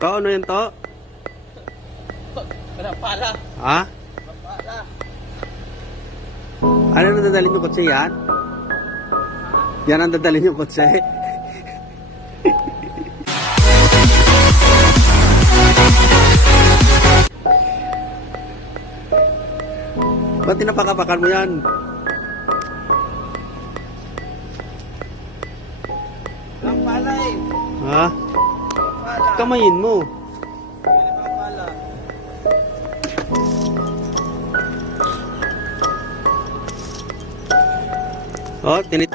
To, ano yun to? Pala. Ha? Pala. Ano na dadalhin yung kotse yan? Yan ang dadalhin yung kotse? Ba't tinapakapakan mo yan? Ang pala eh. Ha? Pala. Kamayin mo. Pwede pang pala. Oh, tinit...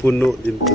Puno din to.